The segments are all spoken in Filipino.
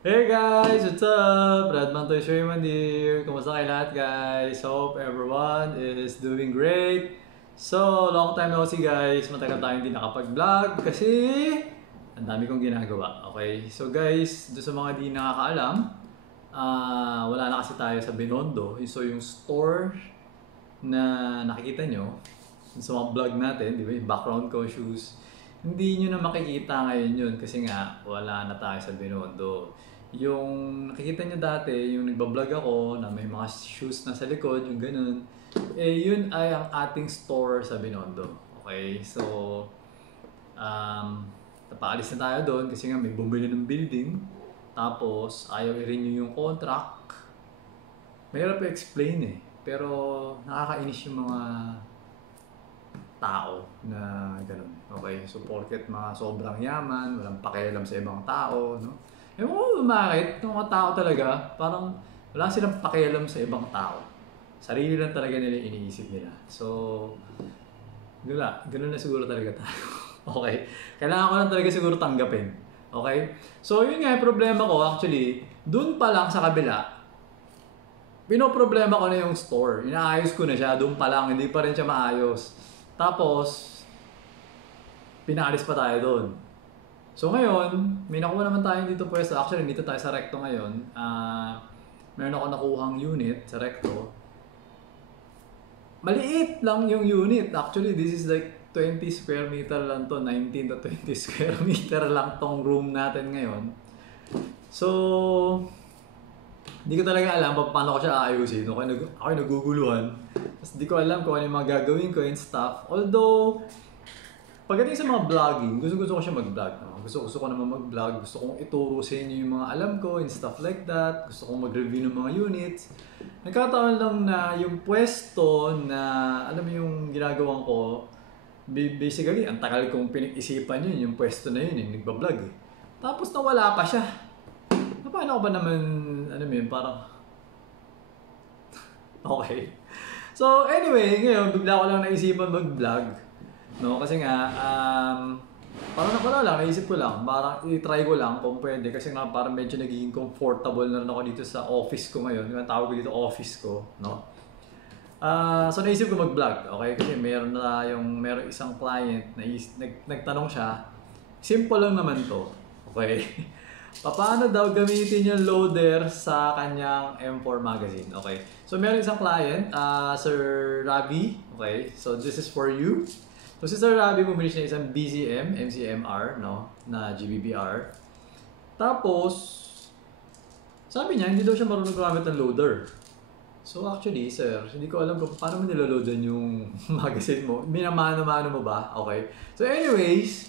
Hey guys, what's up? Radman Toy Sherman here. Kumusta kayo lahat guys? Hope everyone is doing great. So, long time no see guys. Matagal tayong hindi nakapag-vlog kasi ang dami kong ginagawa. Okay? So guys, doon sa mga di nakakaalam, wala na kasi tayo sa Binondo. So yung store na nakikita nyo sa mga vlog natin, di ba? Yung background ko, shoes. Hindi nyo na makikita ngayon yun kasi nga wala na tayo sa Binondo. Yung nakikita nyo dati, yung nagbablog ako na may mga shoes na sa likod, yung ganun, yun ay ang ating store sa Binondo. Okay, so napaalis na tayo doon kasi nga may bumili ng building, tapos ayaw i-renew yung contract. Mahirap i-explain eh, pero nakakainis yung mga tao na ganun. Okay, so porket mga sobrang yaman, walang pakialam sa ibang tao, no? Ewan ko bakit, yung mga tao talaga, parang wala silang pakialam sa ibang tao. Sarili lang talaga nila iniisip nila. So, ganun na siguro talaga tayo. Okay? Kailangan ko lang talaga siguro tanggapin. Okay? So, yun nga yung problema ko actually, dun pa lang sa kabila, pinoproblema ko na yung store. Inaayos ko na siya, dun pa lang, hindi pa rin siya maayos. Tapos, pinaalis pa tayo doon. So ngayon, may nakuha naman tayo dito pwesto. Actually, dito tayo sa Recto ngayon. Meron ako nakuhang unit sa Recto. Maliit lang yung unit. Actually, this is like 20 square meter lang to. 19 to 20 square meter lang tong room natin ngayon. So, hindi ko talaga alam paano ko siya aayusin. Ako naguguluhan. Tapos hindi ko alam kung ano yung mga gagawin ko and stuff. Although, pagdating sa mga vlogging, gusto ko siya mag-vlog. No? Gusto ko naman mag-vlog. Gusto kong ituro sa inyo yung mga alam ko and stuff like that. Gusto kong mag-review ng mga units. Nagkataon lang na yung pwesto na, alam mo yung ginagawa ko, basically, ang tagal kong pinag-isipan yun, yung pwesto na yun, yung nagbablog eh. Tapos nawala pa siya. Paano ko ba naman, ano yun, parang, okay. So anyway, ngayon, bigla ko lang naisipan mag-vlog. No, kasi nga, parang wala lang, naisip ko lang, parang i-try ko lang kung pwede kasi nga parang medyo nagiging comfortable na rin ako dito sa office ko ngayon. Yung tawag ko dito office ko, no? So naisip ko mag-vlog, okay? Kasi meron isang client na nagtanong siya, simple lang naman to, okay? Paano daw gamitin yung loader sa kanyang M4 magazine, okay? So meron isang client, Sir Ravi, okay? So this is for you. So si Sir Ravi bumili siya isang BCM, MCMR, no, na GBBR. Tapos, sabi niya, hindi daw siya marunong gumamit ng loader. So actually, sir, hindi ko alam kung paano mo niloloadan yung magazine mo. Minamano-mano mo ba? Okay. So anyways,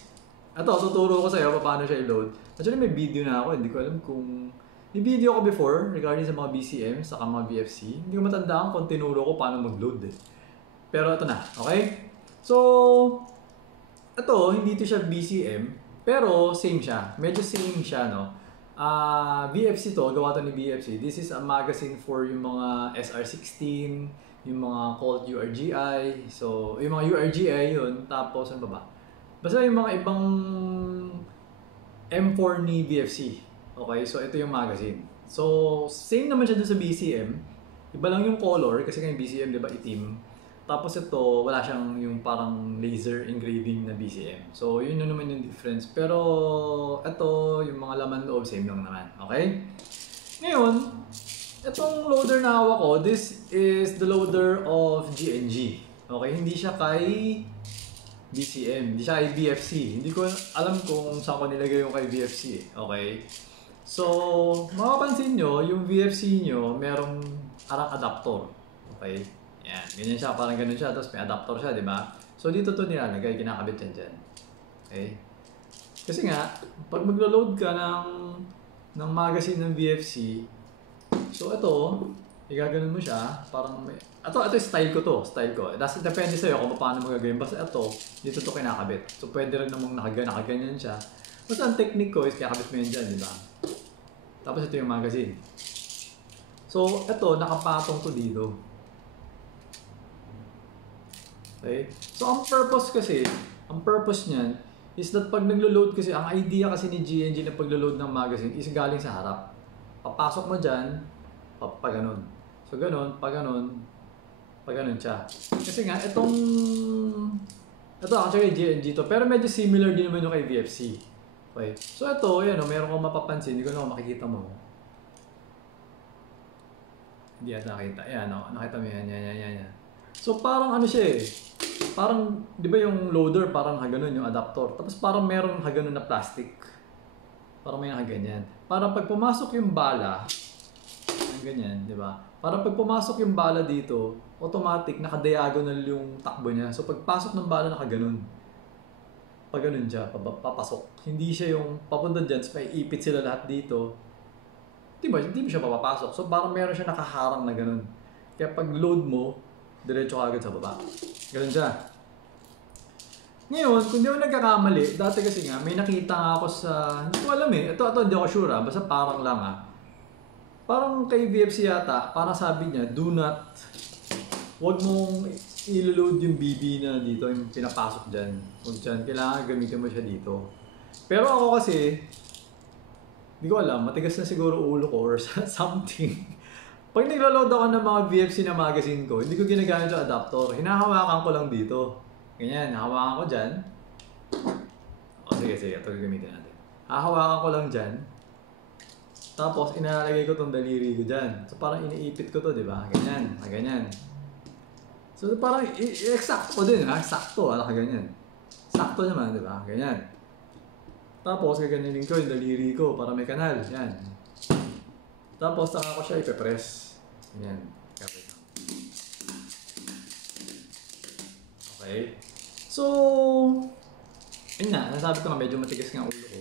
tuturo ko sa iyo paano siya i-load. Actually, may video na ako. Hindi ko alam kung... May video ako before regarding sa mga BCM, sa mga BFC. Hindi ko matandaan kung tinuro ko paano mag-load eh. Pero ito na, okay? So, ito, hindi ito siya BCM, pero same siya. Medyo same siya, no? BFC to, gawa to ni BFC. This is a magazine for yung mga SR16, yung mga Colt URGI. So, yung mga URGI yun. Tapos, ano ba? Basta yung mga ibang M4 ni BFC. Okay, so ito yung magazine. So, same naman siya dun sa BCM. Iba lang yung color, kasi yung BCM, di ba, itim. Tapos ito, wala siyang yung parang laser engraving na BCM. So, yun na naman yung difference. Pero, ito, yung mga laman loob, same lang naman. Okay? Ngayon, itong loader na hawak ko, this is the loader of GNG. Okay? Hindi siya kay BCM. Hindi siya kay BFC. Hindi ko alam kung saan ko nilagay yung kay BFC. Okay? So, makapansin nyo, yung BFC nyo, merong parang adapter. Okay? Yan, ganyan siya, parang ganun siya, tapos may adapter siya, di ba? So dito to nilalagay, kinakabit yan dyan. Okay? Kasi nga, pag maglo-load ka ng magazine ng VFC, so ito, igaganon mo siya, parang may... Ito style ko to, style ko. Depende sa'yo kung paano mo gagawin. Basta ito, dito to kinakabit. So pwede rin namang nakaganyan siya. Basta ang technique ko is kinakabit mo yan dyan, di ba? Tapos ito yung magazine. So ito, nakapatong to dito. Okay? So, ang purpose niyan is that pag naglo-load kasi, ang idea kasi ni GNG na paglo-load ng magazine is galing sa harap. Papasok mo dyan, paganon. So ganon, paganon siya. Kasi nga, ito actually GNG to, pero medyo similar din naman yung kay VFC. Okay. So ito, yan o, meron kong mapapansin, hindi ko na makikita mo. Hindi yata nakita. Ayan o, nakita mo yan. So parang ano siya eh. Parang, di ba yung loader parang haganon yung adapter. Tapos parang meron haganon na plastic. Parang may nakaganyan. Parang pag pumasok yung bala, ang ganyan, di ba? Parang pag pumasok yung bala dito, automatic, naka-diagonal yung takbo niya. So pagpasok ng bala, nakaganon. Pag ganun siya, papasok. Hindi siya yung papunta dyan, so may ipit sila lahat dito. Diba? Hindi mo siya papapasok. So parang meron siya nakaharang na ganun. Kaya pag load mo, diretso ka agad sa baba. Ganun siya. Ngayon, kung di ako nagkakamali, dati kasi nga, may nakita nga ako sa, hindi ko alam eh. Ito, hindi ako sure ah. Basta parang lang ah. Parang kay VFC yata, parang sabi niya, do not, huwag mong i-load yung BB na dito, yung pinapasok dyan. Huwag dyan, kailangan gamitin mo siya dito. Pero ako kasi, hindi ko alam, matigas na siguro ulo ko or something. Pag naglo-load ako ng mga VFC na magazine ko, hindi ko ginagamit yung adapter. Hinahawakan ko lang dito. Ganyan, hawakan ko dyan. O sige, ito gagamitin natin. Hahawakan ko lang dyan. Tapos, inalalagay ko tong daliri ko dyan. So, parang iniipit ko to, di ba? Ganyan, ganyan. So, parang eksakto ko din, ha? Sakto, nakaganyan. Sakto naman, di ba? Ganyan. Tapos, gaganyanin ko yung daliri ko para may kanal. Yan. Tapos, saka ko siya ipe-press. Ganyan. Okay. So, yun na. Nasabi ko nga, medyo matigas nga ulo ko.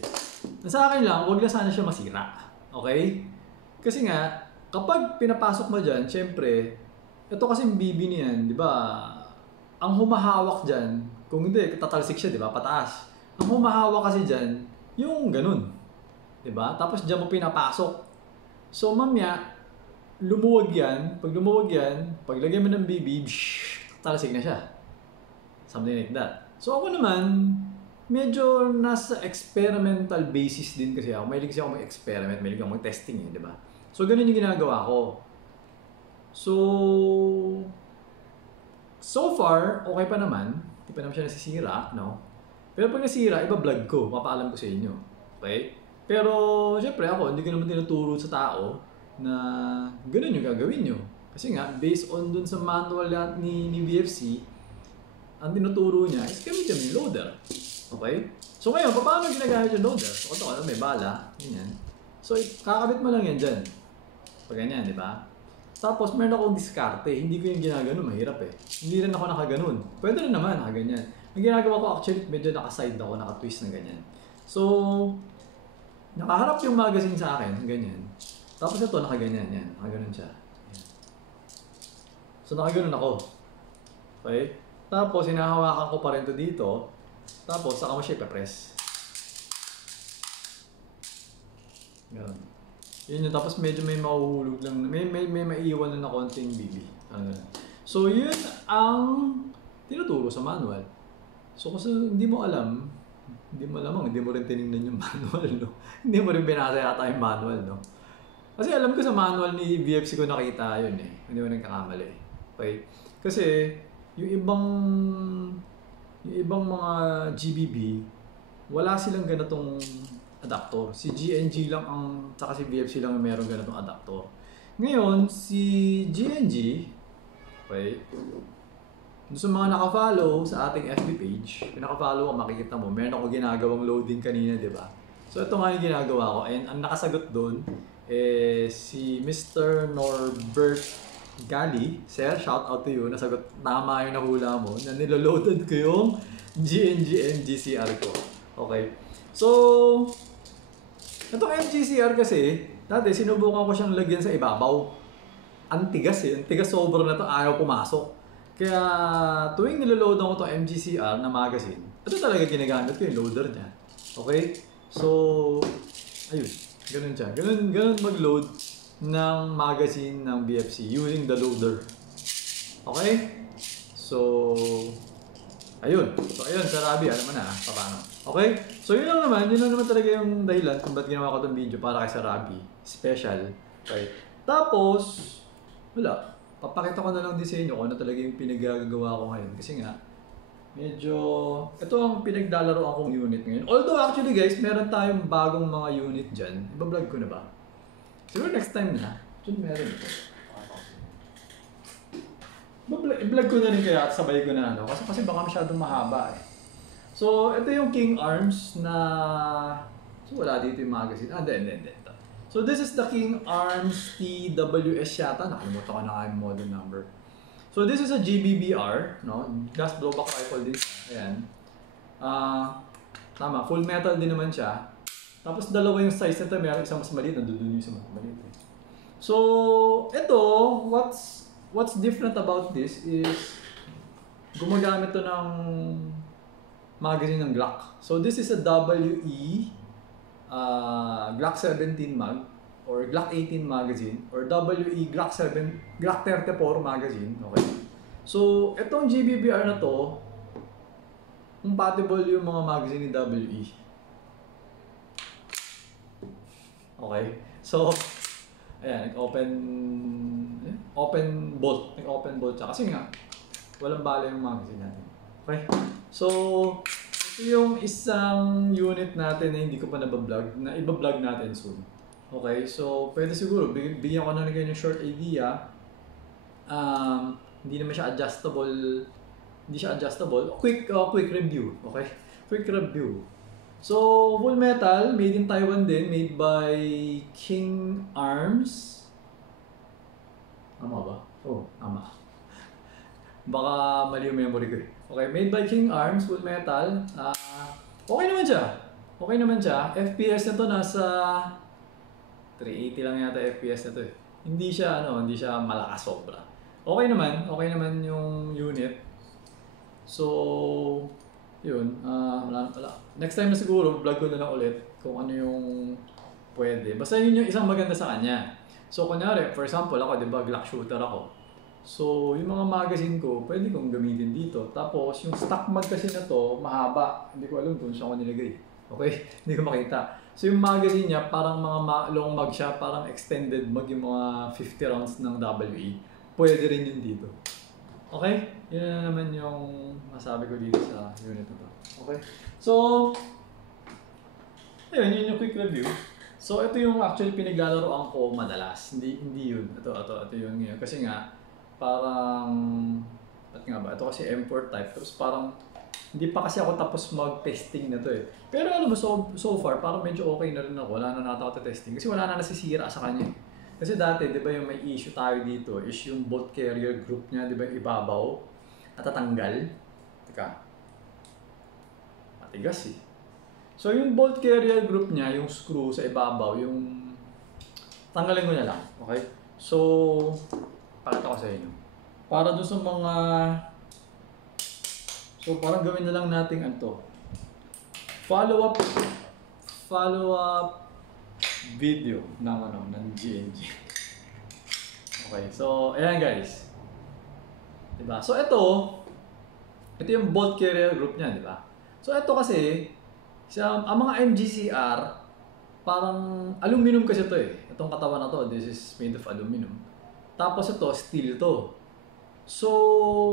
Sa akin lang, huwag na sana siya masira. Okay? Kasi nga, kapag pinapasok mo dyan, syempre, ito kasi yung BB niyan, di ba? Ang humahawak dyan, kung hindi, tatalsik siya, di ba? Pataas. Ang humahawak kasi dyan, yung ganun. Di ba? Tapos dyan mo pinapasok. So, mamaya, lumuwag yan. Pag lumuwag yan, paglagay mo ng BB, tatalsik na siya. Something like that. So, ako naman, medyo nasa experimental basis din kasi ako. Mahilig kasi ako mag-experiment, mahilig ako mag-testing eh, di ba? So, ganun yung ginagawa ko. So far, okay pa naman. Hindi pa naman siya nasisira, no? Pero pag nasira, iba-vlog ko, mapaalam ko sa inyo. Okay? Pero, syempre ako, hindi ko naman tinuturo sa tao na ganun yung gagawin nyo. Kasi nga, based on dun sa manual ni VFC, ang tinuturo niya is gamitin mo yung loader. Okay? So ngayon, paano ginagamit yung loader? So ito, may bala, ganyan. So, kakabit mo lang yan dyan. Pag ganyan, di ba? Tapos, meron akong diskarte. Hindi ko yung ginagano, mahirap eh. Hindi rin ako nakaganon. Pwede rin naman, nakaganyan. Ang ginagawa ko actually, medyo nakaside ako, nakatwist na ganyan. So, nakaharap yung magazine sa akin, ganyan. Tapos ito, nakaganyan, yan. Nakaganon siya. Yan. So, nakaganon ako. Okay? Tapos, hinahawakan ko pa rin ito dito. Tapos, saka mo siya ipapress. Ganun. Yun yun. Tapos, medyo may mahuhulog lang. May maiiwan na konting BB. So, yun ang tinuturo sa manual. So, kasi hindi mo alam, hindi mo rin tinignan yung manual, no? Hindi mo rin binasa yata yung manual, no? Kasi alam ko sa manual ni VFC ko nakita yun eh. Hindi mo nagkakamali. Okay? Kasi, yung ibang mga GBB, wala silang ganitong adapter. Si GNG lang saka si VFC lang meron ganitong adapter. Ngayon, si GNG, okay, sa mga naka-follow sa ating FB page, naka-follow ko, makikita mo, meron ako ginagawang loading kanina, di ba? So, ito nga yung ginagawa ko. And ang nakasagot doon, si Mr. Norbert Gali. Sir, shout out to you. Nasagot, tama yung nahula mo, na niloloaded ko yung GNG MGCR ko. Okay. So, itong MGCR kasi, dati sinubukan ko siyang lagyan sa ibabaw. Ang tigas eh. Ang tigas sobrang na to, ayaw pumasok. Kaya tuwing niloloadan ko itong MGCR na magazine, ito talaga ginagamit ko yung loader niya. Okay? So, ayun. Ganun siya. Ganun mag-load ng magazine ng BFC using the loader. Okay? So, ayun. So, ayun, Sir Rabi, alam mo na paano. Okay? So yun lang naman talaga yung dahilan kung ba't ginawa ko itong video para kay Sarabi. Special. Okay? Tapos, wala. Papakita ko na lang din sa inyo kung ano talaga yung pinagagawa ko ngayon. Kasi nga, medyo, ito ang pinaglalaro akong unit ngayon. Although actually guys, meron tayong bagong mga unit dyan. Iba-vlog ko na ba? Siguro next time na. Actually meron ito. I-vlog ko na rin kaya at sabay ko na ano. Kasi baka masyadong mahaba eh. So, ito yung King Arms na... So, wala dito yung magazine. Hindi. So, this is the King Arms TWS yata. Nakalimutan ko na nga yung model number. So, this is a GBBR, no? Gas blowback rifle din. Ayan. Tama, full metal din naman siya. Tapos, dalawa yung size nito. Mayroon isang mas maliit. Nandun yung isang mas maliit. So, ito, what's different about this is gumagamit to ng magazine ng Glock. So this is a WE Glock 17 mag or Glock 18 magazine or WE Glock 34 magazine. Okay. So itong GBBR na to compatible yung mga magazine ni WE. Okay. So ayan, open bolt siya kasi nga walang bala yung magazine natin. Okay. So, ito yung isang unit natin na hindi ko pa nabablog, na ibablog natin soon. Okay, so pwede siguro, bigyan ko na kayo ng short idea. Hindi naman siya adjustable, quick review, okay? Quick review. So, full metal, made in Taiwan din, made by King Arms. Tama ba? Oh, tama. Baka mali yung memory ko eh. Okay, made by King Arms, full metal. Okay naman siya. FPS na to nasa 380 lang yata FPS na to eh. Hindi siya malakas sobra. Okay naman yung unit. So, yun. Wala. Next time na siguro, vlog ko na lang ulit kung ano yung pwede. Basta yun yung isang maganda sa kanya. So, kunyari, for example, ako, di ba, Glock shooter ako. So, yung mga magazine ko, pwede kong gamitin dito. Tapos, yung stock mag kasi na to, mahaba. Hindi ko alam kung saan ko nilagay. Okay? Hindi ko makita. So, yung magazine niya, parang mga long mag siya, parang extended mag yung mga 50 rounds ng WE. Pwede rin yun dito. Okay? Yun na naman yung masabi ko dito sa unit na to. Okay? So, ayun, yun yung quick review. So, ito yung actually pinaglalaroan ko madalas. Hindi yun. Ito yun ngayon. Kasi nga, parang, ba't nga ba? Ito kasi M4 type. Tapos parang, hindi pa kasi ako tapos mag-testing na to eh. Pero ano ba, so far, parang medyo okay na rin ako. Wala na nata ako testing. Kasi wala na nasisira sa kanya. Kasi dati, di ba yung may issue tayo dito is yung bolt carrier group niya, di ba yung ibabaw, natatanggal. Teka. Matigas eh. So yung bolt carrier group niya, yung screw sa ibabaw, yung tanggalin ko na lang. Okay? So, pakita ko sa inyo. Para doon sa mga... So, parang gawin na lang natin ito. Follow up video ng GNG. Okay, so, ayan guys. Diba? So, ito yung bolt carrier group niya, diba? So, ito kasi, ang mga MGCR, parang aluminum kasi ito eh. Itong katawan na to, this is made of aluminum. Tapos ito, steel to. So,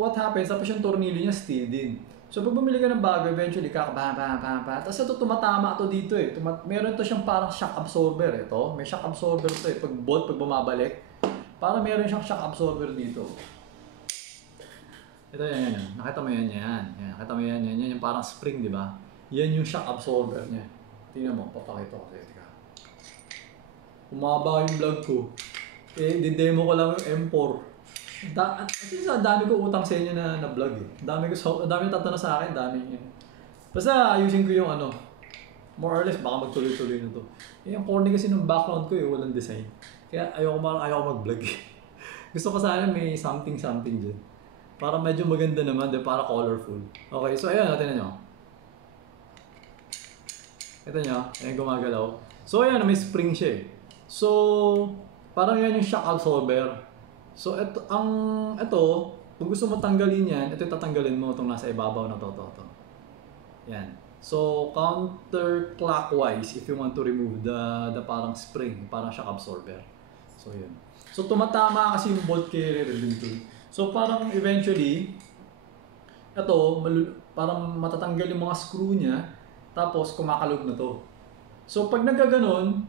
what happens? Tapos yung tornilyo niya, steel din. So, pag bumili ka ng bago, eventually, tapos ito, tumatama to dito eh. Meron to siyang parang shock absorber. Ito, may shock absorber to eh. Pag bumabalik, parang meron siyang shock absorber dito. Ito, yan. Nakita mo yan. Nakita mo yan. Yan yung parang spring, di ba? Yan yung shock absorber niya. Tingnan mo, papakita ko kayo. Umaba yung vlog ko. Didemo ko lang yung M4. Ang dami ko utang sa inyo na vlog eh. Dami tatanong sa akin, dami yun. Basta ayusin ko yung ano. More or less, baka magtuloy-tuloy na to. Yung corny kasi ng background ko eh, walang design. Kaya ayoko mag-vlog eh. Gusto ko sana may something dyan. Para medyo maganda naman, para colorful. Okay, so ayun, natin nyo. Ito nyo, ayan gumagalaw. So ayan, may spring siya eh. So, parang yan yung shock absorber. So, ito, kung gusto mo tanggalin yan, ito tatanggalin mo itong nasa ibabaw na to. Yan. So, counterclockwise if you want to remove the parang spring, parang shock absorber. So, yun. So, tumatama kasi yung bolt carrier dito. So, parang eventually, ito, parang matatanggal yung mga screw niya, tapos kumakalog na to. So, pag nagaganon,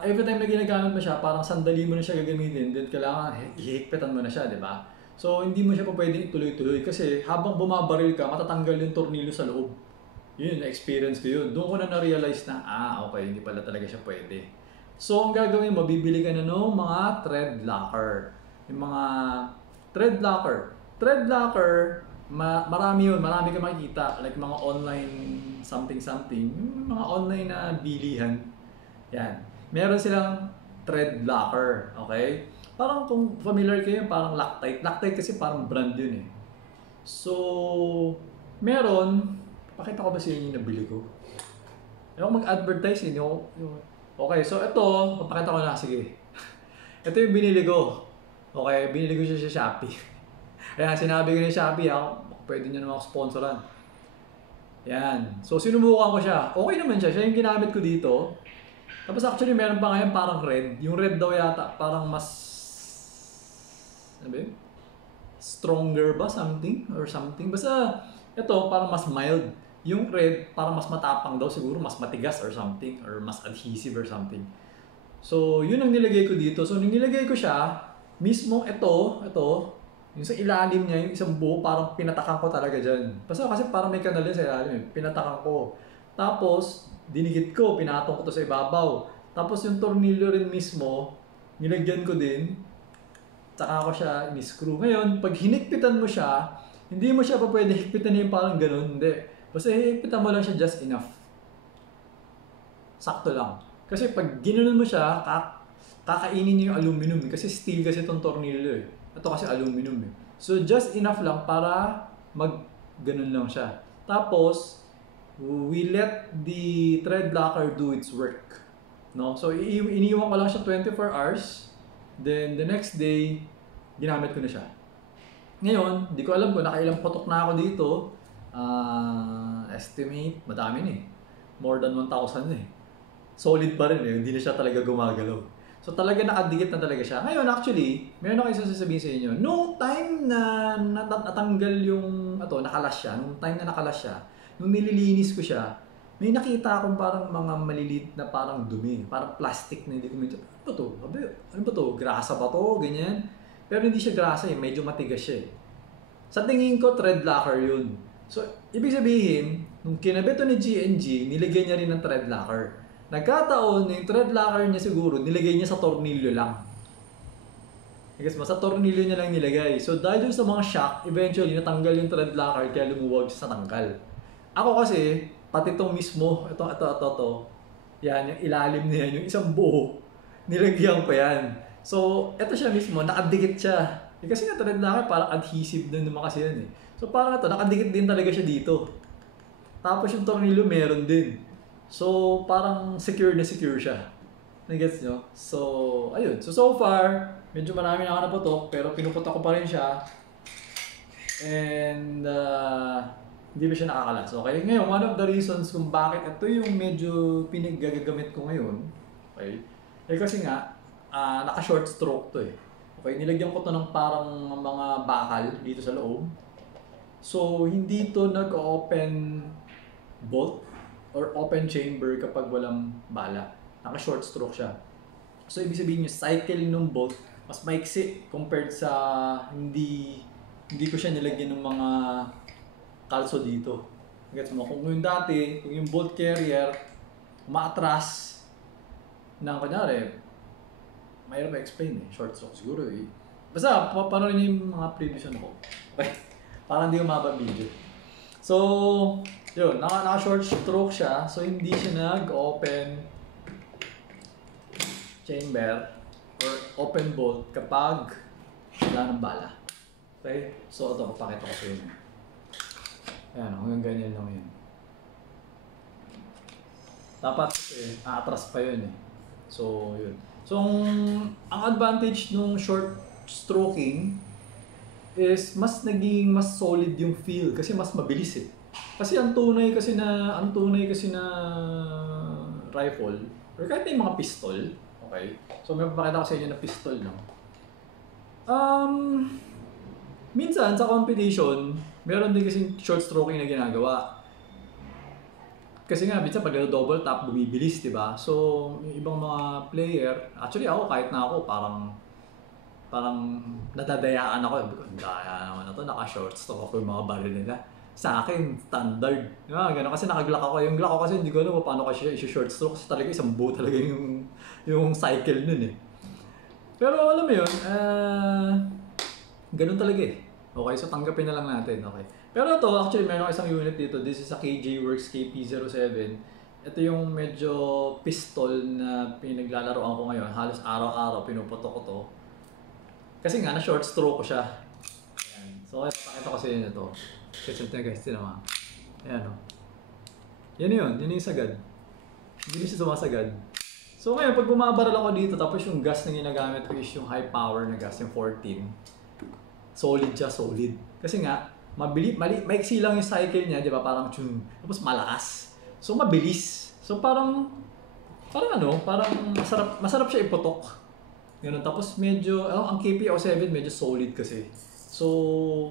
every time na ginagamit mo siya, parang sandali mo na siya gagamitin, then kailangan ihigpitan mo na siya, di ba? So, hindi mo siya pa pwedeng ituloy-tuloy kasi habang bumabaril ka, matatanggal yung tornilyo sa loob. Yun, na-experience ko yun. Doon ko na na-realize na, okay, hindi pala talaga siya pwede. So, ang gagawin mo, bibili ka na ng mga thread locker. Yung mga thread locker. Thread locker, marami yun, marami ka makikita. Like mga online something-something, mga online na bilihan. Yan. Meron silang thread locker, okay? Parang kung familiar kayo, parang Loctite. Loctite kasi parang brand yun eh. So, meron, pakita ko ba sa inyo yung nabili ko? Ayaw mag-advertise eh. Okay, so ito, papakita ko na, sige. Ito yung binili ko. Okay, binili ko siya sa Shopee. Ayan, sinabi ko na Shopee, pwede nyo naman ako sponsoran. Yan. So, sinubukan ko siya. Okay naman siya. Siya yung ginamit ko dito. Tapos actually, meron pa ngayon parang red. Yung red daw yata, parang mas... Ano ba yun? Stronger ba? Something? Or something. Basta, ito parang mas mild. Yung red, parang mas matapang daw siguro. Mas matigas or something. Or mas adhesive or something. So, yun ang nilagay ko dito. So, nung nilagay ko siya, mismo ito, yung sa ilalim niya, yung isang buo, parang pinatakan ko talaga dyan. Basta kasi parang may kanal yun sa ilalim, pinatakan ko. Tapos, dinigit ko, pinatong ko to sa ibabaw. Tapos yung tornilyo rin mismo, nilagyan ko din, tsaka ko siya in-screw. Ngayon, pag hinigpitan mo siya, hindi mo siya pa pwede higpitan na yung parang ganun, hindi. Basta higpitan mo lang siya just enough. Sakto lang. Kasi pag ginanon mo siya, kakainin niya yung aluminum. Kasi steel kasi itong tornilyo eh. Ito kasi aluminum eh. So just enough lang para ganun lang siya. Tapos, we let the thread locker do its work. No? So iniwan ko lang siya 24 hours. Then the next day, ginamit ko na siya. Ngayon, di ko alam kung nakailang putok na ako dito. Estimate, madami na eh. More than 1,000 na eh. Solid pa rin eh, hindi na siya talaga gumagalaw. So talaga nakadikit na talaga siya. Ngayon actually, meron ako isang sasabihin sa inyo. Nung time na natanggal yung, nakalas siya, nung time na nakalas siya, nung nililinis ko siya, may nakita akong parang mga maliliit na parang dumi, parang plastic na hindi ko medyo, ano ba to? Ano ba to? Grasa ba to? Ganyan. Pero hindi siya grasa eh, medyo matigas siya eh. Sa tingin ko, thread locker yun. So, ibig sabihin, nung kinabit to ni GNG, nilagyan niya rin ng thread locker. Nagkataon, yung thread locker niya siguro, nilagay niya sa tornilyo lang. Kasi sa tornilyo niya lang nilagay. So dahil dun sa mga shock, eventually natanggal yung thread locker kaya lumuwag siya sa tanggal. Ako kasi, pati itong mismo, ito, yan, yung ilalim niya, yung isang buo, nilagyan pa yan. So, ito siya mismo, nakadikit siya. Kasi nga thread locker, parang adhesive din naman kasi yan eh. So parang ito, nakadikit din talaga siya dito. Tapos yung tornilyo meron din. So, parang secure na secure siya. Nag-gets nyo? So, ayun. So far, medyo marami na ako naputok, pero pinuputok ko pa rin siya. And, hindi ba siya nakakalas. Okay? Ngayon, one of the reasons kung bakit ito yung medyo pinagagamit ko ngayon, okay? Eh kasi nga, naka-short stroke to eh. Okay? Nilagyan ko to ng parang mga bakal dito sa loob. So, hindi to nag-open bolt or open chamber kapag walang bala. Naka-short stroke siya. So, ibig sabihin yung cycle ng bolt, mas maiksi compared sa hindi ko siya nilagyan ng mga kalso dito. Gets mo? Kung yung dati, kung yung bolt carrier, umaatras ng kunyari, mayroon ma-explain eh. Short stroke siguro eh. Basta, panoorin niyo yung mga previous ko. Okay? Parang hindi umaba video. So, yun, naka-short stroke siya, so hindi siya nag-open chamber or open bolt kapag wala ng bala. Okay? So, ito, papakita ko sa inyo. Ayan, hanggang ganyan lang yun. Dapat, aatras pa yun eh. So, yun. So, ang advantage nung short stroking is mas naging mas solid yung feel kasi mas mabilis eh. Kasi ang tunay kasi na rifle, or kahit yung mga pistol, okay? So may papakita ko sa inyo na pistol, no? Minsan sa competition, meron din kasi short stroking na ginagawa. Kasi nga, minsan pag double tap, bumibilis, di ba? So, yung ibang mga player, actually ako, kahit na ako, parang nadadayaan ako. Daya naman na to, naka-short stroke ako yung mga baril nila. Sa akin, standard. Gano'n kasi naka-glock ako. Yung glock ko kasi hindi ko alam paano kasi i-short stroke. Kasi talaga isang buo talaga yung cycle nun eh. Pero alam mo yun, ganun talaga eh. Okay, so tanggapin na lang natin. Okay. Pero ito, actually, meron isang unit dito. This is a KJ Works KP07. Ito yung medyo pistol na pinaglalaroan ko ngayon. Halos araw-araw, pinuputok ko to. Kasi nga, na-short stroke ko siya. Ayan. So, pakita ko sa inyo ito. Kasi ito guys, tinama. Ayan o. Yan yun yung sagad. Hindi siya sumasagad. So ngayon, pag bumabaral ako dito, tapos yung gas na ginagamit ko is yung high power na gas, yung 14. Solid siya, solid. Kasi nga, maiksi lang yung cycle niya, di ba? Parang tune. Tapos malakas. So mabilis. So parang masarap siya iputok. Ganun. Tapos medyo, ang KP07 medyo solid kasi. So,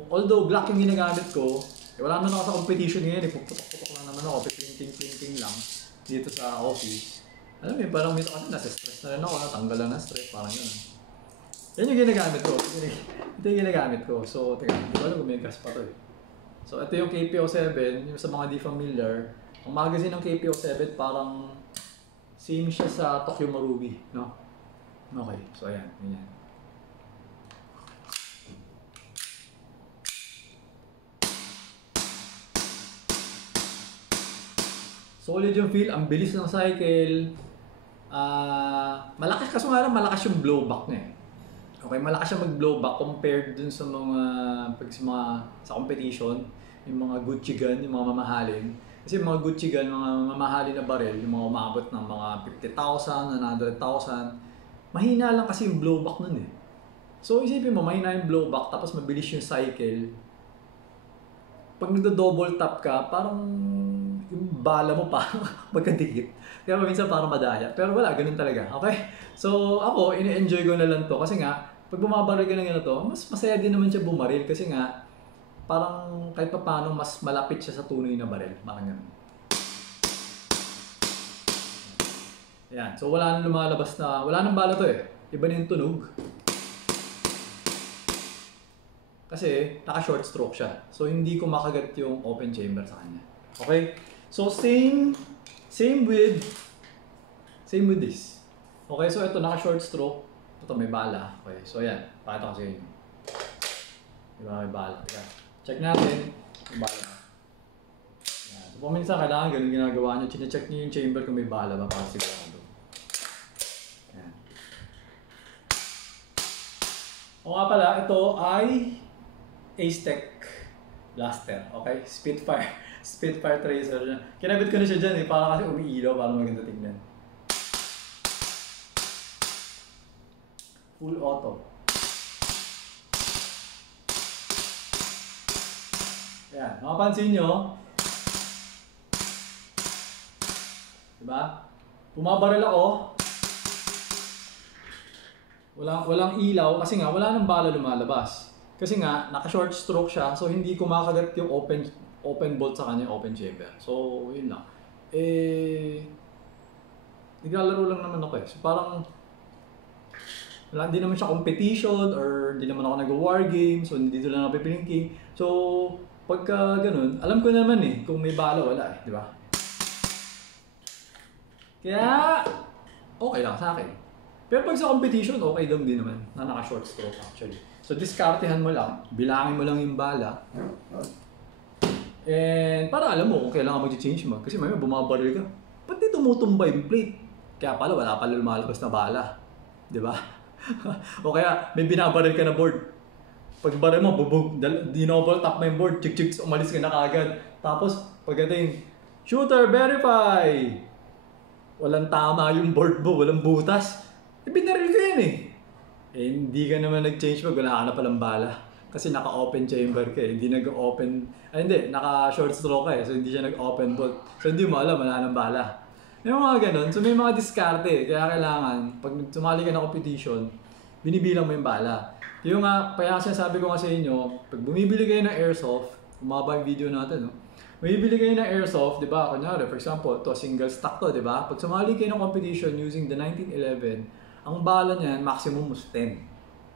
although Glock yung ginagamit ko, wala naman ako sa competition ngayon, puputok-putok lang naman ako, pipling-pling lang dito sa office. Alam mo, parang minsan kasi nasa stress na rin ako, natanggal lang na stress, parang yun. Yan yung ginagamit ko. Ito yung ginagamit ko. So, teka, hindi ko alam kung may gas pa to eh. So, ito yung KP07, yung sa mga di familiar. Ang magazine ng KP07 parang same siya sa Tokyo Marubi, no? Okay, so ayan, ganyan. Solid yung feel, ang bilis ng cycle. Malakas kaso nga lang, malakas yung blowback niya eh. Okay, malakas siya mag-blowback compared dun sa sa competition, yung mga Gucci gun, yung mga mamahalin. Kasi yung mga Gucci gun, mga mamahalin na baril, yung mga umabot ng mga 50,000, 100,000, mahina lang kasi yung blowback nun eh. So isipin mo, mahina yung blowback tapos mabilis yung cycle. Pag nagdo-double tap ka, parang yung bala mo parang magkadikit. Kaya minsan parang madaya. Pero wala, ganun talaga. Okay? So ako, ini-enjoy ko na lang to kasi nga, pag bumabaril ka ng ganito, mas masaya din naman siya bumaril kasi nga, parang kahit pa paano mas malapit siya sa tunay na baril. Parang ganun. Ayan. So wala nang lumalabas na, wala nang bala to eh. Iba na yung tunog. Kasi naka-short stroke siya. So hindi ko makagat yung open chamber sa kanya. Okay? So same with this. Okay, so ito naka-short stroke. Ito may bala. Okay, so ayan. Pakita ko sa inyo. Diba may bala? Ayan. Check natin. May bala. Ayan. So paminsan kailangan ganun ginagawa nyo. Chine-check nyo yung chamber kung may bala ba para sigurado. Ayan. O nga pala, ito ay Aztec Blaster. Okay? Spitfire Tracer. Kinabit ko na siya dyan eh. Para kasi umiilaw. Para maganda tignan. Full auto. Ayan. Makapansin nyo. Diba? Pumabaril ako. Walang ilaw kasi nga wala nang bala lumalabas. Kasi nga, naka-short stroke siya, so hindi kumakagat yung open bolt sa kanya, open chamber. So, yun lang. Naglalaro lang naman ako eh. So, parang, hindi naman siya competition or hindi naman ako nag-war game, so dito lang ako pipilingking. So, pagka ganun, alam ko naman eh, kung may bala, wala eh, di ba? Kaya, okay lang sa akin. Pero pag sa competition, okay lang din naman na naka-short stroke actually. So, diskartehan mo lang, bilangin mo lang yung bala. And para alam mo kung kailangan mag-change mo. Kasi may bumabaril ka. Ba't di tumutumba yung plate? Kaya pala, wala pala lumalabas na bala. Di ba? O kaya, may binabaril ka na board. Pag baril mo, bubog, dinoble tap mo yung board, chik-chik, umalis ka na kagad. Tapos, pagdating, shooter, verify! Walang tama yung board mo, walang butas. Binaril ko yan eh. Hindi ka naman nag-change pag wala ka na palang bala. Kasi naka-open chamber ka eh. Hindi nag-open, ay hindi, naka-short stroke ka eh. So hindi siya nag-open bolt. So hindi mo alam, wala nang bala. Yung mga ganun. So may mga diskarte eh. Kaya kailangan, pag sumali ka ng competition, binibilang mo yung bala. Yung nga, kaya sabi ko nga sa inyo, pag bumibili kayo ng airsoft, umaba yung video natin, no? Bumibili kayo ng airsoft, di ba? Kunyari, for example, to single stock to, di ba? Pag sumali kayo ng competition using the 1911, ang bala niyan, maximum was 10.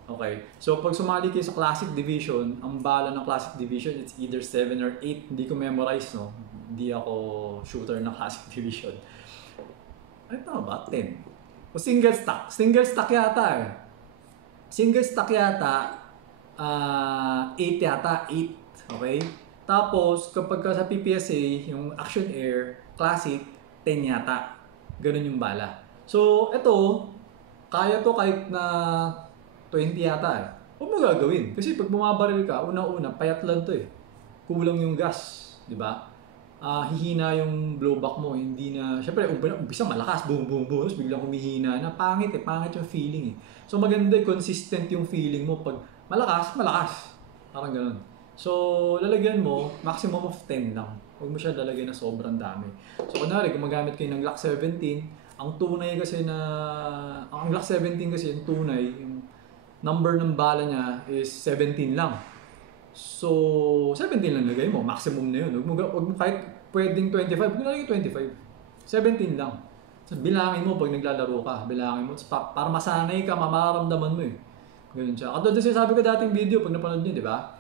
Okay? So, pag sumali kayo sa Classic Division, ang bala ng Classic Division, it's either 7 or 8. Hindi ko memorize, no? Hindi ako shooter ng Classic Division. Ay, tama ba? 10. O single stock. Single stock yata eh. Single stock yata, 8 yata. 8. Okay? Tapos, kapag sa PPSA, yung Action Air, Classic, 10 yata. Ganun yung bala. So, ito, kaya to kahit na 20 yata eh. Huwag mo gagawin. Kasi pag bumabaril ka, una-una, payat lang to eh. Kulang yung gas. Di ba? Hihina yung blowback mo. Hindi na, syempre, umpisa malakas, boom, boom, boom. Tapos biglang humihina na. Pangit eh. Pangit yung feeling eh. So, maganda, consistent yung feeling mo. Pag malakas, malakas. Parang ganun. So, lalagyan mo, maximum of 10 lang. Huwag mo siya lalagyan na sobrang dami. So, kunwari, gumagamit kayo ng Glock 17, ang tunay kasi na, ang Glock 17 kasi yung tunay, yung number ng bala niya is 17 lang. So, 17 lang lagay mo, maximum na yun. Huwag mo kahit pwedeng 25, huwag mo lagay 25. 17 lang. So, bilangin mo pag naglalaro ka, bilangin mo. Para masanay ka, mamaramdaman mo eh. Ganun siya. At doon sabi ko dating video, pag napanood nyo, di ba?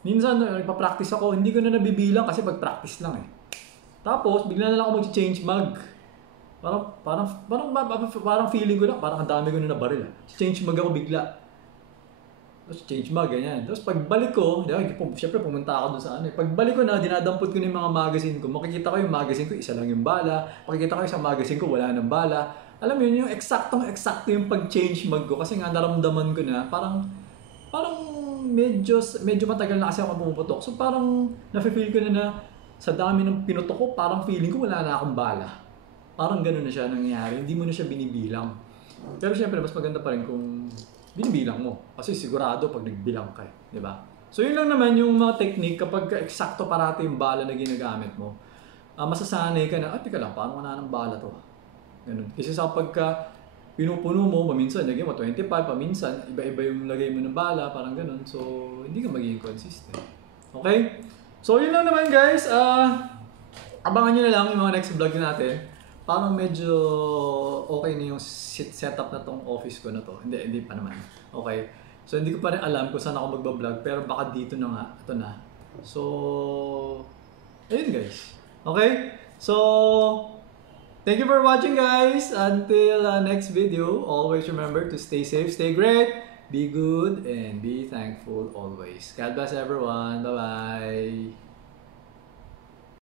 Minsan, nagpa-practice ako, hindi ko na nabibilang kasi pag-practice lang eh. Tapos, bigla na lang ako mag-change mag. Parang feeling ko lang, parang ang dami ko na nabaril. Change mag ako bigla. Tapos change mag, ganyan. Tapos pagbalik ko, syempre pumunta ako doon sa ano eh. Pagbalik ko na, dinadampot ko na yung mga magazine ko. Makikita ko yung magazine ko, isa lang yung bala. Makikita ko yung sa magazine ko, wala nang bala. Alam mo yun, yung eksaktong-eksakto yung pag-change mag ko. Kasi nga naramdaman ko na, parang medyo matagal na kasi ako pumuputok. So parang nafe-feel ko na sa dami ng pinutok ko, parang feeling ko wala na akong bala. Parang gano'n na siya nangyayari. Hindi mo na siya binibilang. Pero syempre, mas maganda pa rin kung binibilang mo. Kasi sigurado pag nagbilang ka, di ba? So yun lang naman yung mga technique kapag eksakto parati yung bala na ginagamit mo. Masasanay ka na, teka lang, paano wala ng bala to? Ganun. Kasi sa pagka pinupuno mo, paminsan, lagay mo 25, paminsan, iba-iba yung lagay mo ng bala, parang ganun. So, hindi ka magiging consistent. Okay? So, yun lang naman guys. Abangan nyo na lang yung mga next vlog natin. Parang medyo okay na yung setup na tong office ko na to. Hindi pa naman. Okay? So, hindi ko pa rin alam kung saan ako magbablog, pero baka dito na nga. Ito na. So, ayun guys. Okay? So, thank you for watching guys. Until next video, always remember to stay safe, stay great, be good, and be thankful always. God bless everyone. Bye-bye.